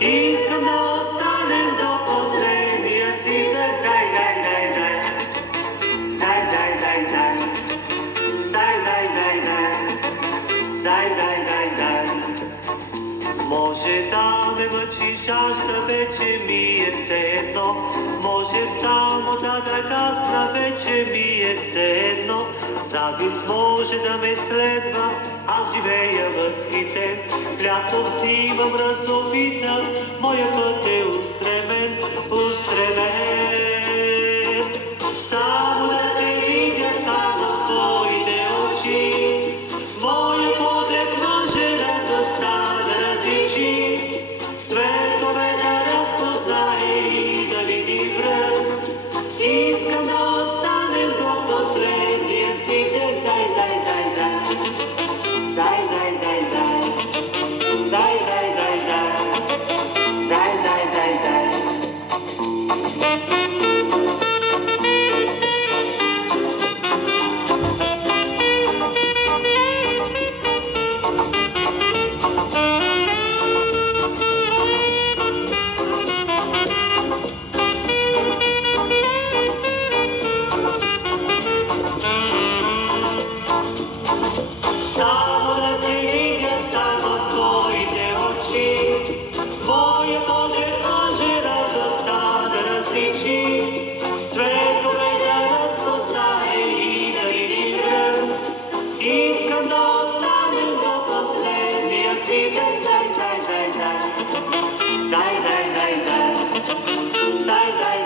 Искам да останем до последния си ден. Зай, зай, зай, зай. Зай, зай, зай, зай. Зай, зай, зай, зай. Зай, зай, зай, зай. Може да ме мъчиш, аз да вече ми е все едно. Може само да гасна, вече ми е все едно. Завис може да ме следва, аз живея възхитен. Лято взимам разовита, моя път е устремен, устремен. Само да те видя, само в твоите очи, моя поглед може радостта да различи. Светове да разпознае и да види връх. Искам да останем до последния си ден. Зай, зай, зай, зай. Зай, зай, зай, зай. Зай, зай, зай, зай. Зай, зай, зай, зай. Само да те видя, само в твоите очи, моя поглед може радостта да различи. Светове да разпознае и да види връх. Искам да останем до последния си ден. Зай, зай, зай, зай. Зай, зай, зай, зай. Зай, зай,